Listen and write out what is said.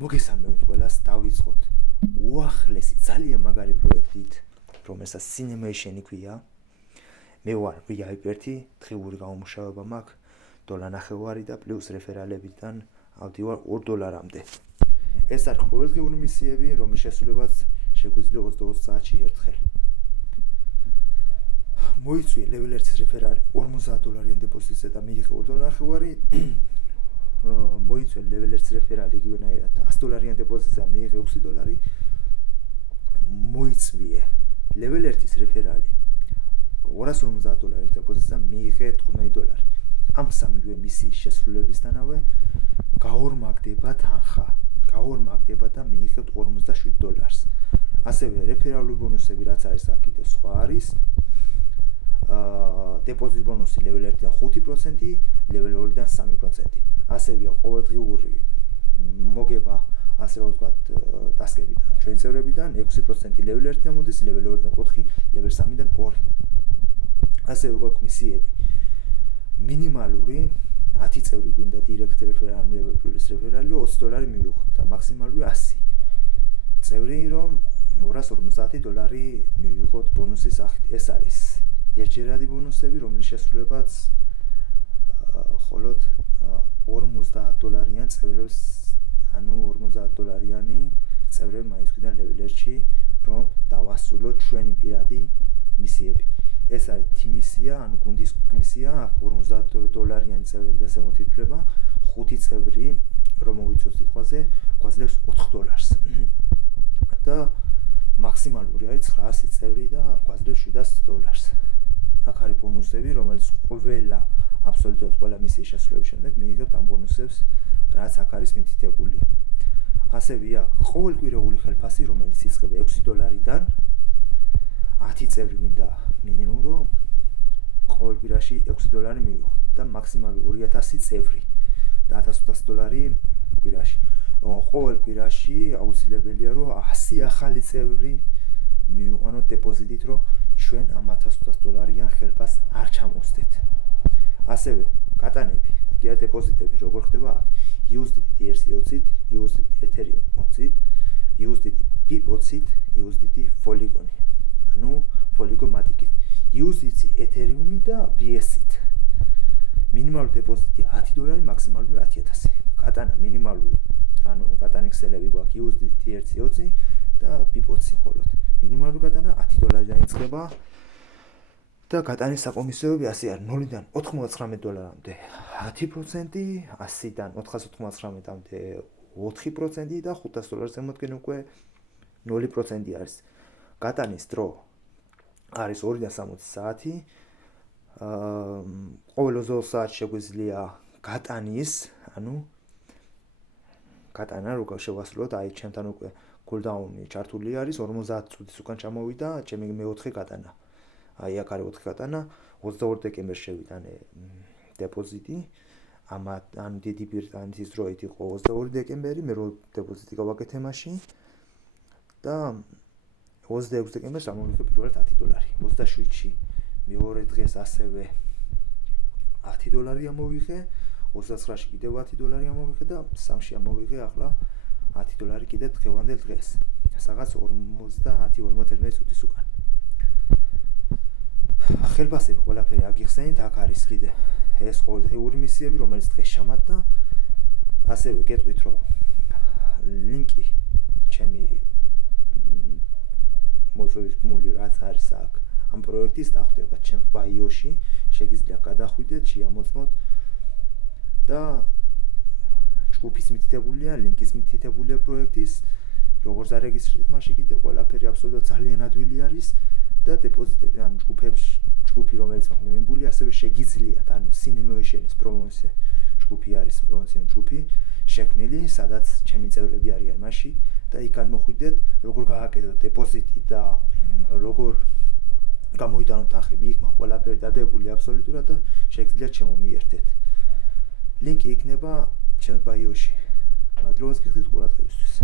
მოგესალმებით ყველას, დავიწყოთ უახლესი ძალიან მაგარი პროექტით, რომელსაც Cinemation ქვია. მე ვარ VIP-ერთი, დღიური გამომუშავება მაქვს, $1.50 და პლუს რეფერალებიდან ავდივარ $2-მდე. ეს არის ყოველდღიური მისიები, რომლის შესრულებაც შეგვიძლია 24 საათში ერთხელ. მოიწვიე level 1-ის რეფერალი $50 დეპოზიტზე და მიიღე $2.50. მოიწვიე level 1-ის რეფერალი იგივენაირად $100 დეპოზიტზე მიიღე $6. მოიწვიე level 1-ის რეფერალი $250 დეპოზიტზე მიიღე $15. ამ სამივე მისიის შესრულებისთანავე გაორმაგდება თანხა. გაორმაგდება და მიიღებთ $47. ასევე რეფერალური ბონუსები რაც არის აქ კიდევ სხვა არის. დეპოზიტ ბონუსი level 1-დან 5%, level 2-დან 3%. ასევე ყოველდღიური მოგება, ასე რომ ვთქვათ, ტასკებიდან, ჩვენი წევრებიდან 6% level 1-დან მოდის, level 2-დან 4, level 3-დან 2. ასევე გვაქვს მისიები. მინიმალური 10 წევრი გვინდა direct რეფერალი, რეფერალი $20 მივიღოთ და მაქსიმალური 100. წევრი რომ $250 მივიღოთ ბონუსის სახით. ეს არის ერთჯერადი ბონუსები, რომლის შესრულებაც მხოლოდ $50 წევრებს, ანუ $50 წევრები მაინც გვინდა level 1-ში, რომ დავასრულოთ ჩვენი პირადი მისიები. ეს არის თიმისია, ანუ გუნდის მისია, აქ $50 წევრები და ასე მოთითვლება, 5 წევრი რომ მოვიწვევთ სიტყვაზე, გვაძლევს $4. და მაქსიმალური არის 900 წევრი და გვაძლევს $700. აქ არის ბონუსები, რომელიც ყველა აბსოლუტურად ყველა მისიის შესრულების შემდეგ მიიღებთ ამ ბონუსებს, რაც აქ არის მითითებული. ასევე აქ ყოველკვირეული ხელფასი, რომელიც იწყება $6-დან 10 წევრი მინდა მინიმუმ რომ ყოველ კვირაში $6 მივიღოთ და მაქსიმალური 2000 წევრი და $1500 კვირაში. ყოველ კვირაში აუცილებელია რომ 100 ახალი წევრი მივიყვანოთ დეპოზიტით, რომ ჩვენ ამ $1500 ხელფასს არ ჩამოვსდეთ. ასევე კატანები, კი დეპოზიტები როგორ ხდება აქ? USDT TRC 20-ით, USDT Ethereum 20-ით, USDT BIP 20-ით, USDT Polygon. ანუ Polygon-მატიკით. USDT Ethereum და BSC-ით. მინიმალური დეპოზიტი $10, მაქსიმალური 10000. კატანა მინიმალური, ანუ კატანექსელები გვაქვს USDT TRC 20 და BIP 20 მხოლოდ. მინიმალური კატანა $10-დან იწყება და კატანის საკომისიოები ასე არის 0-დან $99-მდე 10%, 100-დან 499-მდე 4% და $500-ზე მოდგენ უკვე 0% არის. კატანის დრო არის 2-დან 60 საათი. ყოველ 24 საათში შეგვიძლია კატანის, ანუ კატანა როგორ შევასრულოთ, აი ჩემთან უკვე cooldown-ი ჩართული არის, 50 წუთის უკან ჩამოვიდა ჩემი მეოთხე კატანა. აი აქ არის 4 კატანა, 22 დეკემბერში შევიტანე დეპოზიტი. ან დიდი ბრიტანეთის დროით იყო 22 დეკემბერი, მე რო დეპოზიტი გავაკეთე მაშინ და 26 დეკემბერს ამოვიღე პირველად $10. 27-ში მეორე დღეს ასევე $10 ამოვიღე, 29-ში კიდევ $10 ამოვიღე და 3-ში ამოვიღე ახლა $10 კიდე დღევანდელ დღეს. სადღაც 50-51 წუთის უკან. ხელფასები ყველაფერი აგიხსენით, აქ არის კიდე ეს ყოველდღიური მისიები, რომელიც დღეს ჩამატდა. ასევე გეტყვით, რომ ლინკი ჩემი მოწვევის მული რაც არის აქ ამ პროექტის დახვდება ჩემს ბაიოში, შეგიძლიათ გადახვიდეთ, შეამოწმოთ და ჯგუფის მითითებულია, ლინკის მითითებულია პროექტის, როგორც დარეგისტრირეთ, მაშინ კიდე ყველაფერი აბსოლუტურად ძალიან ადვილი არის და დეპოზიტები ან ჯგუფი რომელიც მაქვს მიმებული, ასევე შეგიძლიათ, ანუ Cinemation-ის პრომოციი ჯგუფი არის პრომოციული ჯგუფი შექმნილი, სადაც ჩემი წევრები არიან მასში და იქ გადმოხვიდეთ, როგორ გააკეთოთ დეპოზიტი და როგორ გამოიტანოთ თანხები, იქ მაქვს ყველაფერი დადებული აბსოლუტურად და შეგიძლიათ შემომიერთეთ. ლინკი იქნება ჩემს ბაიოში. მადლობას გიხდით ყურადღებისთვის.